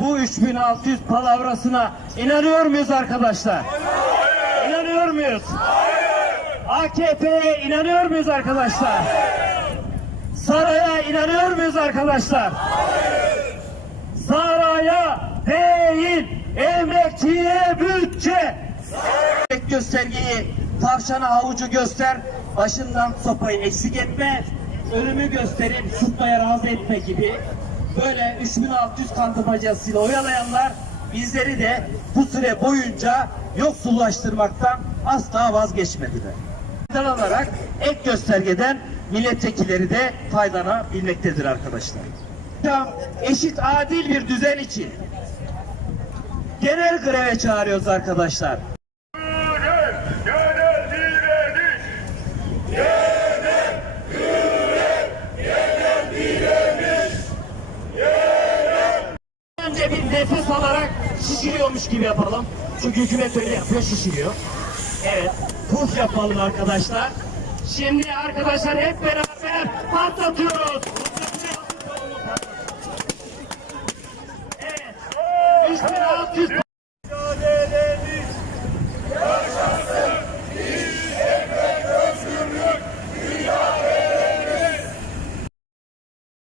bu 3600 palavrasına inanıyor muyuz arkadaşlar? İnanıyor muyuz? AKP'ye inanıyor muyuz arkadaşlar? Saraya inanıyor muyuz arkadaşlar? Saraya değil, emekçiye bütçe. Tek göstergeyi tavşana havucu göster, başından sopayı eksik etme, ölümü gösterip sıtmaya razı etme gibi böyle 3600 kandırmacasıyla oyalayanlar bizleri de bu süre boyunca yoksullaştırmaktan asla vazgeçmediler. Faydalanarak ek göstergeden milletvekilleri de faydalanabilmektedir arkadaşlar. Tam eşit adil bir düzen için genel greve çağırıyoruz arkadaşlar. önce bir nefes alarak şişiriyormuş gibi yapalım. Çünkü hükümet öyle yapıyor, şişiriyor. Evet, puf yapalım arkadaşlar. Şimdi arkadaşlar hep beraber patlatıyoruz. Evet, 3600